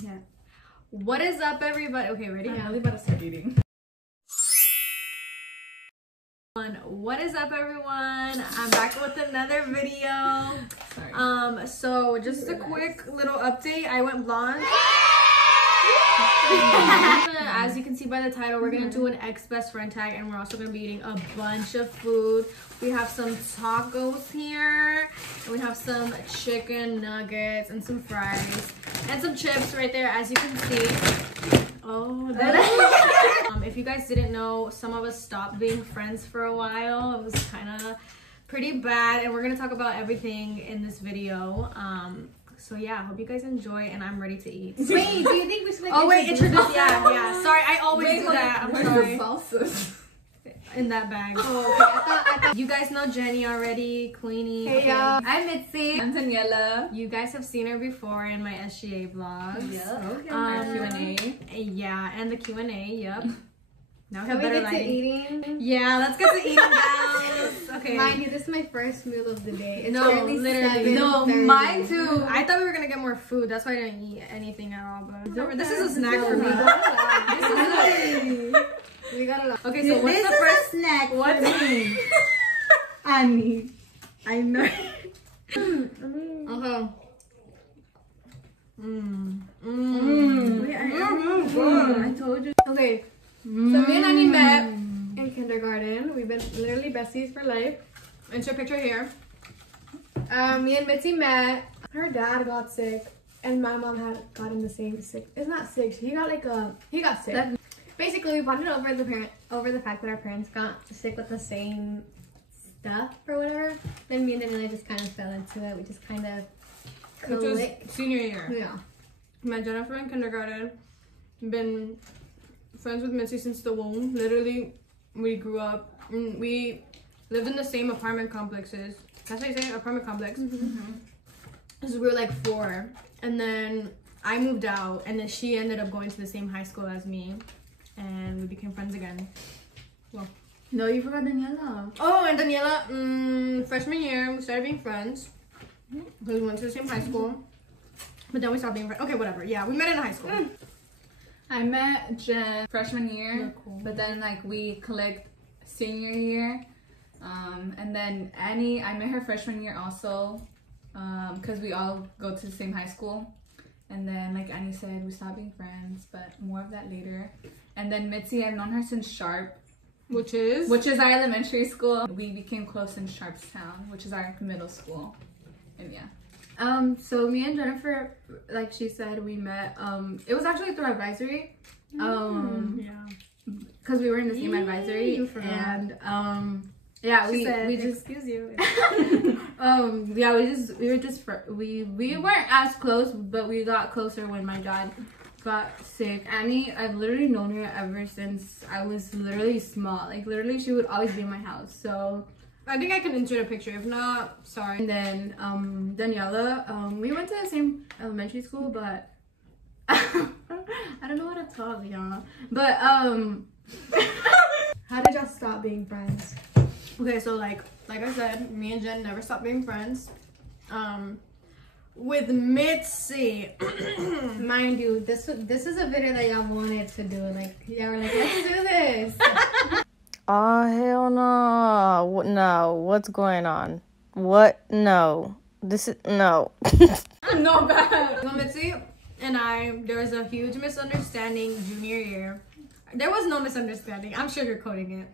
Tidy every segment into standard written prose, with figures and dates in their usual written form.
Yeah. What is up, everybody? Okay, ready? I'm really about to start eating. What is up, everyone? I'm back with another video. Sorry. So just a quick little update. I went blonde. As you can see by the title, we're gonna do an ex-best friend tag, and we're also gonna be eating a bunch of food. We have some tacos here, and we have some chicken nuggets and some fries and some chips right there, as you can see. Oh, that if you guys didn't know, some of us stopped being friends for a while. It was kind of pretty bad, and we're gonna talk about everything in this video. So yeah, I hope you guys enjoy, and I'm ready to eat. Wait, do you think we should like introduce? Yeah. Sorry, I always do that. I'm sorry. Salsa? In that bag. Oh, okay. I thought. You guys know Jenny already, Queenie. Hey, okay. y'all. I'm Mitzi. I'm Daniela. You guys have seen her before in my SGA vlogs. Yeah. Okay. Q&A. Yeah, and the Q&A. Yep. Now we Can have we better get to lighting. eating? Yeah, let's get to eating now. Okay. Mind you, this is my first meal of the day. It's No, barely literally. 7:30. No, mine too. I thought we were gonna get more food. That's why I didn't eat anything at all. But this is a snack No, for me. We got a lot. Okay, so what's the first snack? What's me? Annie. I know. Okay. Wait, I told you. Okay. So me and Annie met in kindergarten. We've been literally besties for life. Insert picture here. Me and Mitzi met. Her dad got sick, and my mom had gotten the same sick. It's not sick. He got sick. Basically, we bonded over the fact that our parents got sick with the same stuff or whatever. Then me and Daniela just kind of fell into it. We just kind of Which was clicked. senior year. Yeah. Met Jennifer in kindergarten. Been friends with Mitzi since the womb. Literally, we grew up. We lived in the same apartment complexes. That's how you say it? Apartment complex. So we were like 4. And then I moved out. And then she ended up going to the same high school as me. And we became friends again. Well. No, you forgot Daniela. Oh, and Daniela, freshman year, we started being friends. Because we went to the same high school. But then we stopped being friends. Okay, whatever. Yeah, we met in high school. I met Jen freshman year, You're cool. but then like we clicked senior year. And then Annie, I met her freshman year also, because we all go to the same high school. And then, like Annie said, we stopped being friends, but more of that later. And then Mitzi, I've known her since Sharp, Which is our elementary school. We became close in Sharpstown, which is our middle school. And yeah. So me and Jennifer, like she said, we met. It was actually through advisory. yeah. Because we were in the same advisory, you forgot. and yeah, She said, we just excuse you. yeah, we weren't as close, but we got closer when my dad got sick. Annie, I've literally known her ever since I was literally small. Like literally, she would always be in my house. So I think I can insert a picture. If not, sorry. and then Daniela, we went to the same elementary school, but I don't know how to talk, y'all. But how did y'all stop being friends? Okay, so like I said, me and Jen never stopped being friends. With Mitzi, Mind you, this is a video that y'all wanted to do. Like y'all were like, let's do this. Oh, hell no. No, what's going on? What? No. This is, no. No bad. so Mitzi and I, there was a huge misunderstanding junior year. There was no misunderstanding. I'm sugarcoating it.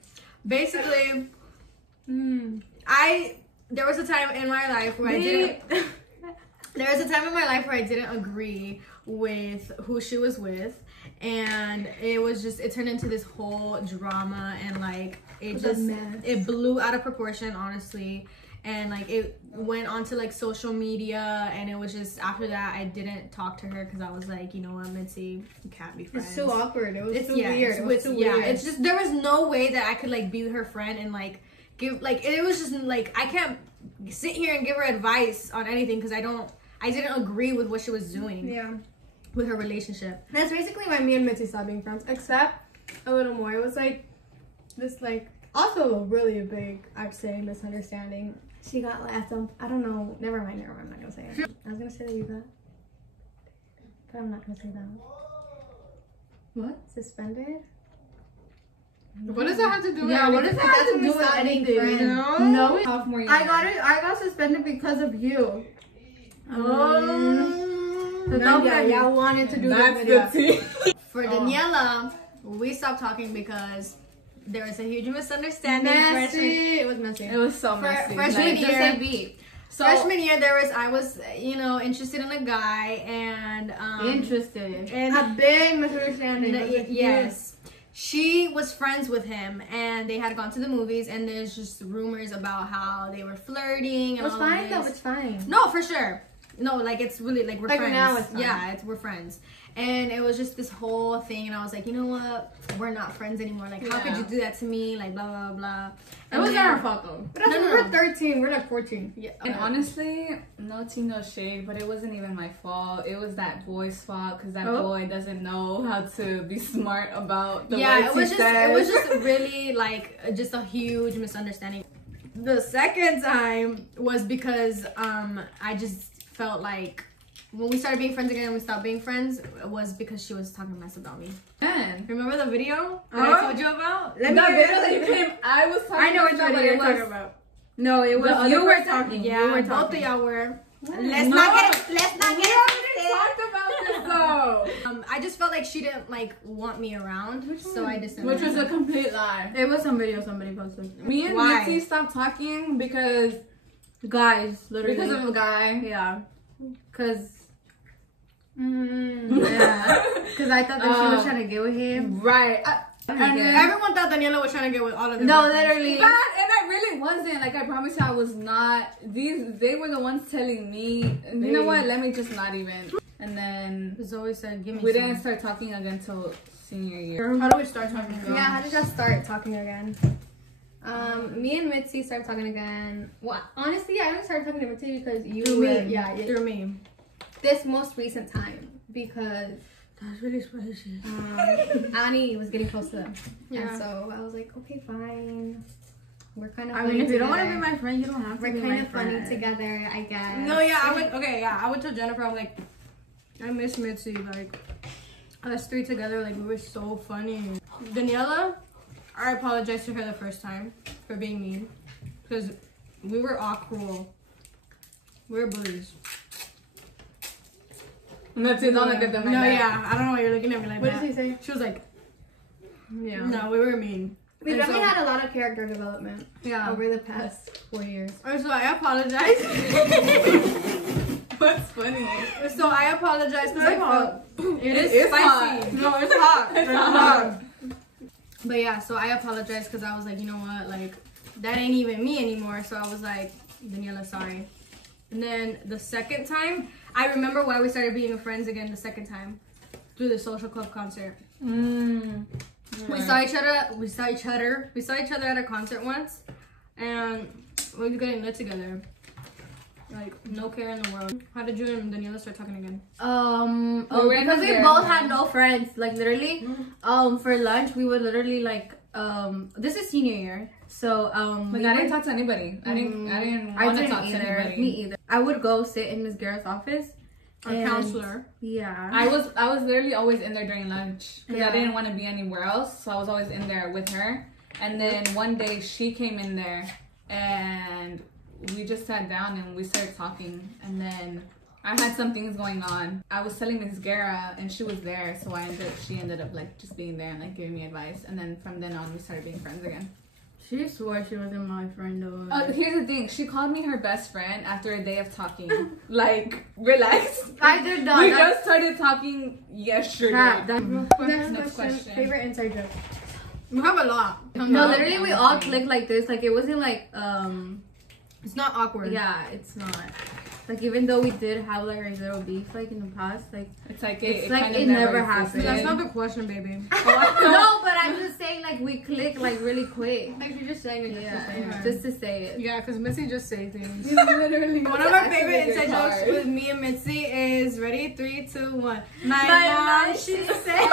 Basically, there was a time in my life where I didn't. There was a time in my life where I didn't agree with who she was with, and it turned into this whole drama, and like it blew out of proportion, honestly, and like it went onto like social media, and it was just after that I didn't talk to her because I was like, you know what, Mitzi, you can't be friends. It's so awkward. It was It's so yeah, weird. It's, It was it's, so yeah, weird. it's just there was no way that I could like be her friend and like give like it was just like I can't sit here and give her advice on anything because I didn't agree with what she was doing. Yeah. With her relationship. That's basically why me and Mitzi stopped being friends, except a little more. It was like this, like, also a really big, I'd say, misunderstanding. She got like, I don't know. Never mind. I'm not gonna say it. I was gonna say that you got I'm not gonna say that. What? Suspended? What does that have to do with Yeah, what does that have to do with anything? No. Sophomore year. I got suspended because of you. So y'all wanted to do that video. That's the tea. For Daniela, we stopped talking because there was a huge misunderstanding. Messy. It was messy. It was so messy. Freshman Like, year. So, Freshman year, I was, interested in a guy and interested. and A big misunderstanding. yes, she was friends with him, and they had gone to the movies, and there's just rumors about how they were flirting and It's all fine of though. this. It's fine. No, for sure. No, like it's really like we're Like, friends. now it's fine. Yeah, we're friends. And it was just this whole thing, and I was like, you know what? We're not friends anymore. Like, how could Yeah. you do that to me? Like, blah blah blah. It And wasn't then- our fault though. But that's No, when no, we're 13. We're like 14. Yeah, And honestly, no tea, no shade, but it wasn't even my fault. It was that boy's fault because that boy doesn't know how to be smart about the yeah, words it was just really like just a huge misunderstanding. The second time was because I just felt like when we started being friends again and we stopped being friends, it was because she was talking mess about me. Man. Remember the video that I told you about? Let me The hear video it. that you came, I was talking I know which about, video but you're it talking was about. No, it was the other you were person. talking. Yeah, you were both talking. of y'all were. No. Let's not We get already talked about this though. I just felt like she didn't like want me around, so I just Which was a complete lie. It was some video somebody posted. Me and Why? Mitzi stopped talking because Guys, literally. of a guy. Yeah. Cause. Yeah. Cause I thought that she was trying to get with him. Right. And then- Everyone thought Daniela was trying to get with all of them. No, literally. But, and I really wasn't. Like I promise you, I was not. They were the ones telling me. You know what? Let me just not even. And then Zoe said, "Give me." we some. didn't start talking again till senior year. How do we start talking again? Yeah, how did y'all start talking again? Me and Mitzi started talking again. Well, honestly, I only started talking to Mitzi because you Through were, me. yeah, Through me. this most recent time because That's really spicy. Annie was getting close to them. Yeah. And so I was like, okay, fine. We're kind of I funny mean, if you don't together. want to be my friend, you don't have to We're be kind my of funny friend. together, I guess. No, yeah, I would. Okay, yeah, I would tell Jennifer. I'm like, I miss Mitzi. Like, us three together, like we were so funny. Daniela, I apologized to her the first time for being mean because we were all cruel. We were bullies. That's it. Don't look at them like No, that. yeah, I don't know why you're looking at me like What that. did she say? She was like, Yeah. no, we were mean. We And definitely so- had a lot of character development Yeah. over the past 4 years. So I apologize. What's funny? So I apologize because I felt it is It's spicy. hot. No, it's hot. It's It's hot. hot. But yeah, so I apologize because I was like, you know what, like that ain't even me anymore. So I was like, Daniela, sorry. And then the second time, I remember why we started being friends again. The second time, through the social club concert. We saw each other. We saw each other at a concert once, and we were getting lit together. Like no care in the world. How did you and Daniela start talking again? Because we both had no friends. Like literally, for lunch we would literally like this is senior year. So Like I didn't talk to anybody. I didn't want to talk to anybody. Me either. I would go sit in Miss Guerra's office. Our and- counselor. Yeah. I was literally always in there during lunch because Yeah. I didn't want to be anywhere else, so I was always in there with her. And then one day she came in there, and we just sat down and we started talking. And then I had some things going on. I was telling Miss Guerra, and she was there, so she ended up like just being there and like giving me advice. And then from then on, we started being friends again. She swore she wasn't my friend though. Here's the thing: she called me her best friend after a day of talking. Like, relax. I did not. We just started talking yesterday. Next question. Favorite inside joke. We have a lot. No, literally we all clicked like this. Like it wasn't like It's not awkward. yeah, it's not. Like even though we did have like a little beef like in the past, like It's like It's it like kind of it never existed. happened. That's not the question, baby. no, but I'm just saying like we clicked like really quick. Like you're just saying it just to say Yeah, it. just to say it. Yeah, because Mitzi just say things. Literally. One of our Actually, favorite it's inside hard. jokes with me and Mitzi is ready? 3, 2, 1. My mom, mom, she said.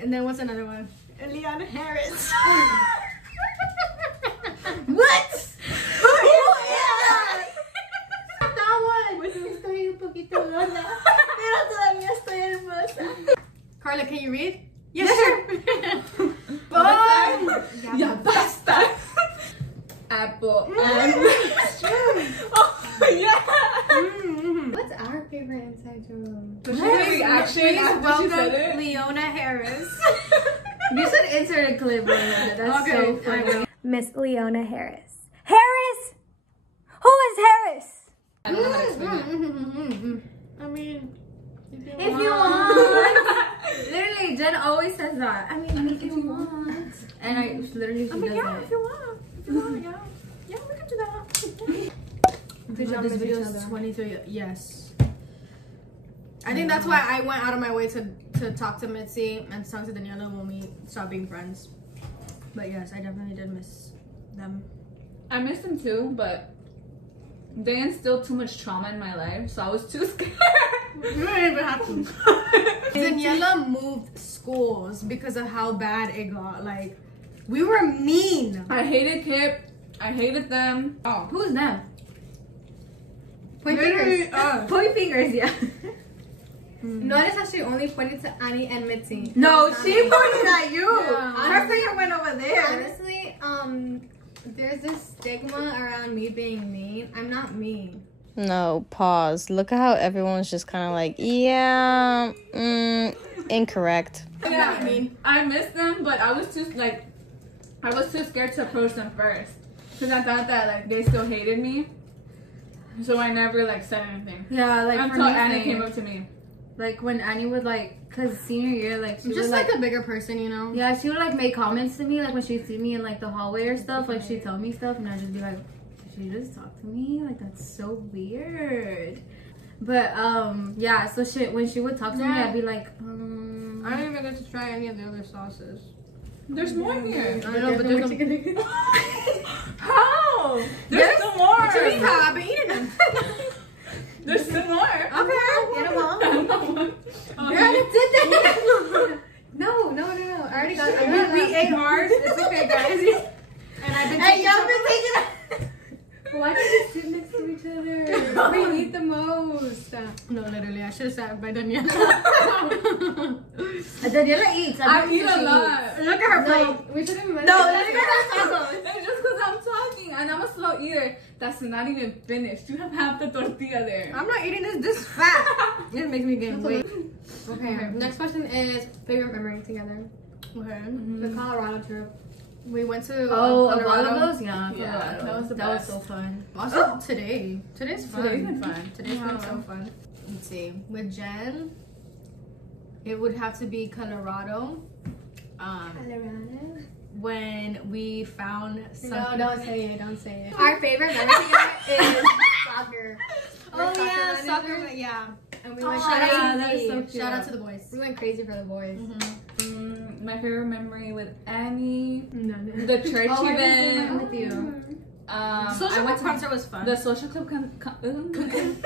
And then what's another one? Leon Harris. What? Who is that? That one. poquito gorda, pero todavía estoy hermosa. Carla, can you read? Yes, sir. Bye. Ya basta. Apple. Oh, yeah. What's our favorite inside joke? Was she gonna reaction after she said it? Leona Harris. You should insert a clip of that. That's so funny. Miss Leona Harris. Harris? Who is Harris? I don't know how to explain it. I mean, If you want. Literally, Jen always says that. I mean, if you want. And I literally, she does yeah, it. if you want. If you want, yeah. Yeah, we can do that. This video is 23. Yes. I think that's why I went out of my way to talk to Mitzi and talk to Daniela when we stopped being friends. But yes, I definitely did miss them. I miss them too, but they instilled too much trauma in my life, so I was too scared. You don't even have to. Daniela moved schools because of how bad it got. Like, we were mean. I hated Kip. I hated them. Oh, who's them? Point Literally fingers. us. Point fingers, yeah. Notice how she only pointed to Annie and Mitzi. No, she pointed at you. Yeah. Her finger went over there. Honestly, there's this stigma around me being mean. I'm not mean. No, pause. Look at how everyone's just kind of like, yeah, incorrect. Yeah, I miss them, but I was too scared to approach them first, because I thought that like they still hated me, so I never like said anything Yeah, like until Annie came up to me. Like when Annie would like, cause senior year, like she Just would like a bigger person, you know? yeah, she would like make comments to me, like when she'd see me in like the hallway or stuff, like she'd tell me stuff, and I'd just be like, did she just talk to me? Like that's so weird. But yeah, so when she would talk to me, I'd be like, I didn't even get to try any of the other sauces. There's more here. I know, but there's How? There's still more. What you mean how? I've been eating them. There's still more. Okay. Get them all. Oh, Yeah, that's it. No. I already got it. We ate ours. It's okay, guys. And I've been taking Why did you sit next to each other? We eat the most. No, literally, I should have sat by Daniela. Daniela eats. I eat a lot. Look at her plate. We shouldn't even No, mention look that. at her tacos. It's just because I'm talking and I'm a slow eater. That's not even finished. You have half the tortilla there. I'm not eating this fat. It makes me gain weight. Okay, next question is favorite memory together. Okay. The Colorado trip. We went to Oh, of all Colorado. of those, yeah, Yeah, Colorado. that was the That was best. so fun. Also today. Today's fun. Today's been fun. Today's been so fun. Let's see. With Jen, it would have to be Colorado. Colorado? When we found No, something. don't say it. Don't say it. Our favorite memory together is soccer. Oh We're yeah, managers, soccer. Yeah. And we went Shout crazy. out, that is so cute. Shout out to the boys. We went crazy for the boys. My favorite memory with Annie, No. the church Oh, I didn't say event. mine with you. I Social went to concert was fun. the social club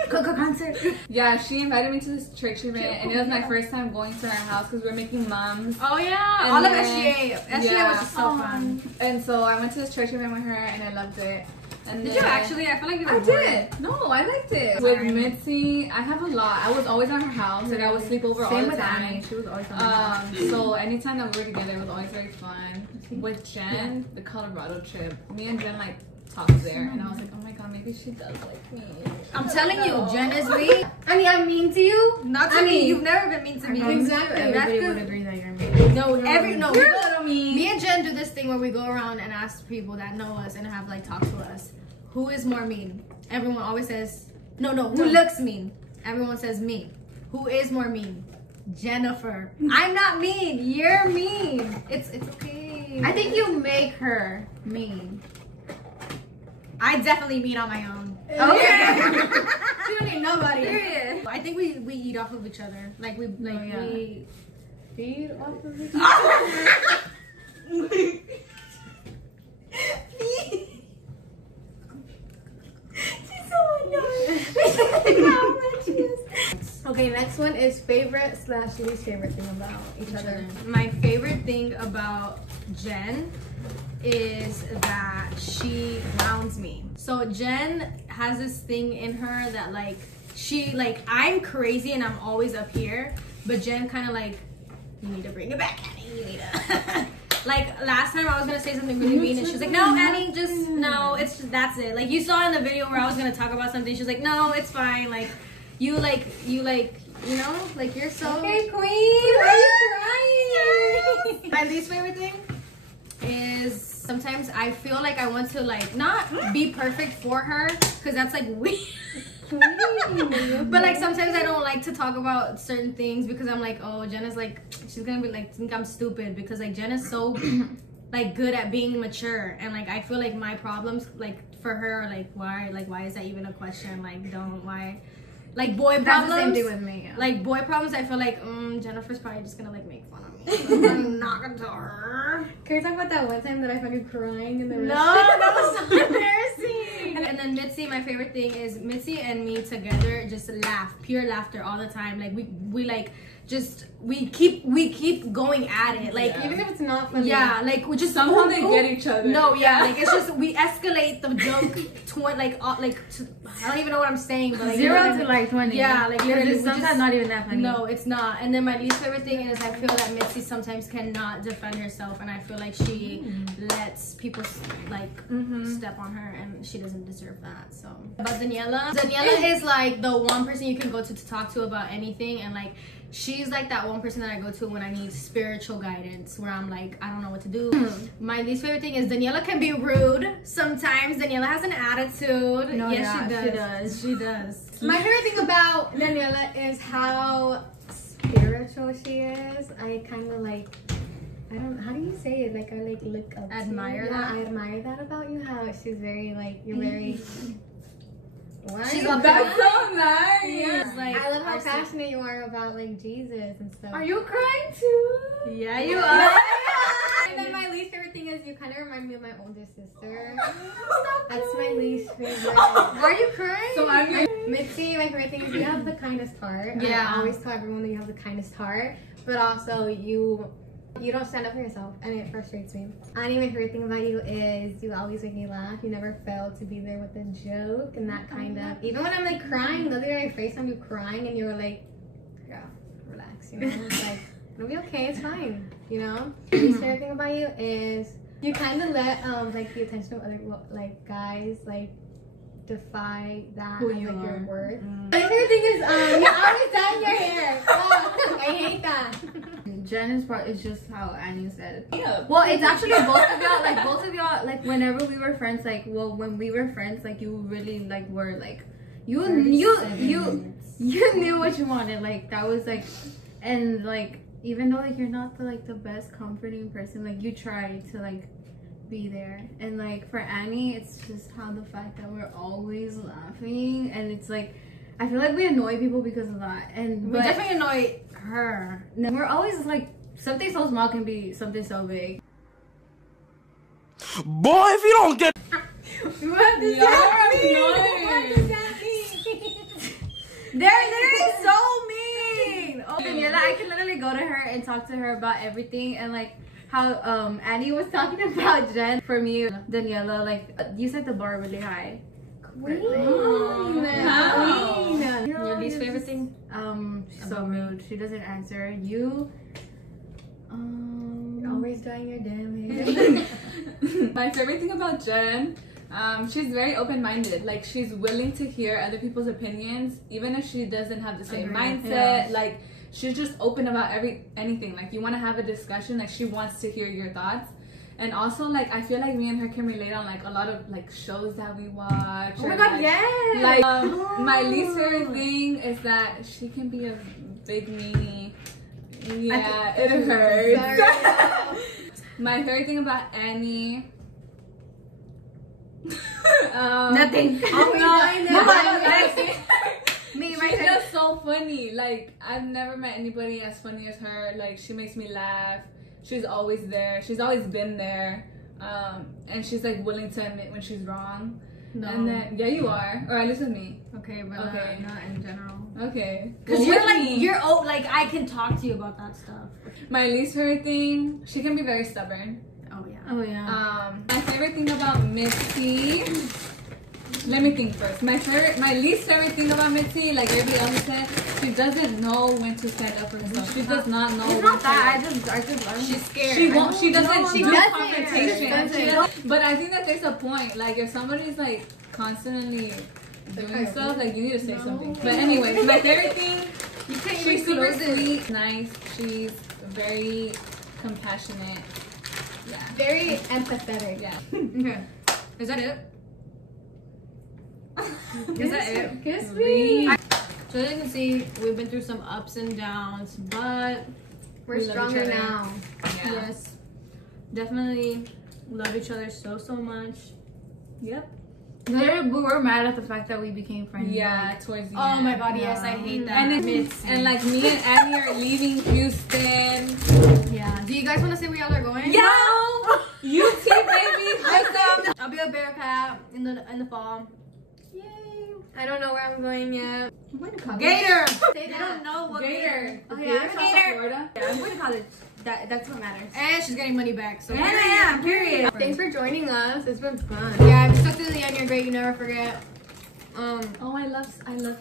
Concert. Yeah, she invited me to this church event, and it was my first time going to her house because we were making mums. Oh yeah, And all of then- SGA. SGA yeah. was just so fun. And so I went to this church event with her, and I loved it. And Did then- you actually? I feel like you were I bored. did. No, I liked it. Sorry. With Mitzi, I have a lot. I was always at her house. Like I would sleep over all Same the with time. Annie. She was always on my So anytime that we were together, it was always very fun. With Jen, the Colorado trip, me and Jen like talked there, and I was like, oh my god, maybe she does like me. I'm telling you, Jen is weak. I mean, I'm mean to you. Not to I me. mean- You've never been mean to me. Exactly. Everybody That's would agree that you're mean. No, no. You're a little mean. Me and Jen do this thing where we go around and ask people that know us and have like talk to us. Who is more mean? Everyone always says no. Who looks mean? Everyone says me. Who is more mean? Jennifer. I'm not mean. You're mean. It's okay. I think you make her mean. I definitely mean on my own. Okay. You don't need nobody. Period. I think we eat off of each other. Like we we Feed off of each other. Okay, next one is favorite / least favorite thing about each other. My favorite thing about Jen is that she grounds me. So Jen has this thing in her that like she like, I'm crazy and I'm always up here, but Jen kind of like, you need to bring it back, Annie. You need to. Like last time I was gonna say something really mean and she's like, no, Annie, just no, it's just, that's it. Like you saw in the video where I was gonna talk about something, she's like, no, it's fine. Like you like, you know, like you're so Okay, queen. Why are you crying? My least favorite thing is sometimes I feel like I want to like not be perfect for her because that's like weird. But like sometimes I don't like to talk about certain things because I'm like, oh, Jenna's like, she's gonna be like, think I'm stupid because like Jen is so like good at being mature, and like I feel like my problems like for her are like, why is that even a question? Like why like boy problems. That's the same thing with me. Yeah. Like boy problems, I feel like Jennifer's probably just gonna like make fun of me. So I'm not gonna tell her. Can we talk about that one time that I found you crying in the No, restaurant? that was so embarrassing. And then Mitzi, my favorite thing is Mitzi and me together just laugh, pure laughter all the time. Like we like just we keep going at it. Like Even if it's not funny. yeah, like we just Somehow they get each other. No, yeah, like it's just we escalate the joke to I don't even know what I'm saying, but like 0 to like 20. yeah, like literally it's we sometimes just- not even that funny. No, it's not. And then my least favorite thing is I feel that Mitzi sometimes cannot defend herself, and I feel like she lets people like step on her, and she doesn't deserve that. So about Daniela is like the one person you can go to talk to about anything, and like she's like that one person that I go to when I need spiritual guidance, where I'm like, I don't know what to do. My least favorite thing is Daniela can be rude sometimes. Daniela has an attitude. No, yes, yeah, she does. she does. She does. My favorite thing about Daniela is how spiritual she is. I kind of like, I don't, how do you say it? Like, I like look up to Admire you. that? Yeah, I admire that about you. How she's very like, you're very. What? She's up That's so nice. Yeah. Like, I love how our- passionate you are about like Jesus and stuff. Are you crying too? Yeah, you are. And then my least favorite thing is you kind of remind me of my older sister. That's my least favorite. Are you crying? So I'm your Mitzi, my favorite thing is you have the kindest heart. Yeah. I always tell everyone that you have the kindest heart, but also you don't stand up for yourself, and it frustrates me. Annie, my favorite thing about you is you always make me laugh. You never fail to be there with a joke and that kind of. Even when I'm like crying, the other day I FaceTime you crying, and you were like, "Girl, relax," you know. It's like it'll be okay. It's fine, you know. The least favorite thing about you is you kind of let like the attention of other like guys like defy that Who as, you like, your are. worth. My favorite thing is you always dye your hair. Oh, I hate that. Jen is probably, it's just how Annie said. Yeah. Well, it's actually both of y'all, like whenever we were friends, like, well, when we were friends, like you really like were like, you knew what you wanted, like that was like, and like even though like you're not the best comforting person, like you try to like be there. And like for Annie, it's just how the fact that we're always laughing, and it's like I feel like we annoy people because of that, and We definitely annoy her. no, we're always like something so small can be something so big. Boy, if you don't get What does You're that mean? annoying. What does that mean? They're literally so mean. Oh, Daniela, I can literally go to her and talk to her about everything, and like how Annie was talking about Jen. For me, Daniela, like you set the bar really high. Queen. How? Queen. Your least favorite thing? She's so rude. She doesn't answer you. You're always drying your damn hair. My favorite thing about Jen, she's very open-minded. Like she's willing to hear other people's opinions, even if she doesn't have the same Agree. mindset. Yeah. Like she's just open about anything. Like you want to have a discussion, like she wants to hear your thoughts. And also, like I feel like me and her can relate on like a lot of like shows that we watch. Oh my or, god, like, yes! Like my least favorite thing is that she can be a big meanie. Yeah, it hurts. Sorry. My favorite thing about Annie. Nothing. Always No, drying their no, damn like, hair. Me, she's just so funny. Like I've never met anybody as funny as her. Like she makes me laugh. She's always there. She's always been there. And she's like willing to admit when she's wrong. No. And then yeah, you are, or at least with me. Okay, but Okay. not in general. Okay. Because Well, you're with like, me, you're like, I can talk to you about that stuff. my least favorite thing. She can be very stubborn. Oh, yeah. Oh yeah. My favorite thing about Mitzi let me think first. My least favorite thing about Mitzi, like everybody else said, she doesn't know when to stand up for herself. She does not know. It's not that. I just. She's scared. She won't. She doesn't No, she do doesn't. confrontation. She doesn't. She doesn't. But I think that there's a point. Like if somebody's like constantly doing stuff, like you need to say something. But anyways, my favorite thing. You can't She's even super resist. sweet, nice. She's very compassionate. Yeah. Very empathetic. Yeah. Okay. Is that it? Is that it? Kiss me. So as you can see, we've been through some ups and downs, but We're We love stronger each other. now. Yeah. yes, definitely love each other so much. Yep. We're mad at the fact that we became friends. Yeah. Towards the Oh end. my god, yes, Yeah. I hate that. And, Mitzi. like me and Annie are leaving Houston. yeah. Do you guys want to say where y'all are going? Yeah. UT baby. Welcome. I'll be a Bearcat in the fall. Yay. I don't know where I'm going yet. I'm going to college. Gator. Say You that. don't know what Gator. Oh, yeah, Gator's Gator. also Florida. Yeah, I'm going to college. That's what matters. And she's getting money back. So And I am. Period. Thanks for joining us. It's been fun. yeah, if you stuck to the end, you're great. You never forget. Oh, I love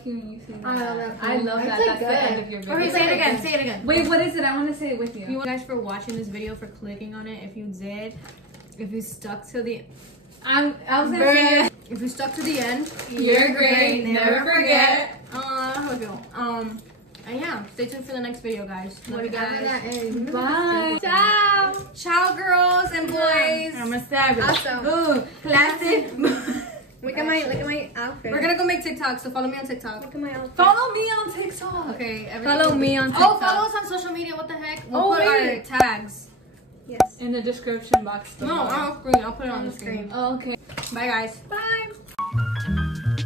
hearing you say that. I love that. I love That's, that. like, That's the good. end of your video. Okay, say it again. Say it again. Wait, what is it? I want to say it with Thank you. you guys for watching this video, for clicking on it. If you did, if you stuck to the, I was gonna say if you stuck to the end, you're great. Never forget. How do I feel? And yeah, stay tuned for the next video, guys. Love you Whatever guys. that is. Bye. Ciao. Ciao, girls and boys. I'm a savage. Awesome. Ooh, classic. Look at my outfit. We're gonna go make TikTok, so follow me on TikTok. Look at my outfit. Follow me on TikTok. Okay, Follow me on TikTok. Oh, follow us on social media. What the heck? We'll Oh, put wait. our tags. Yes. In the description box. No, below. on screen. I'll put it on the screen. Oh, okay. Bye, guys. Bye.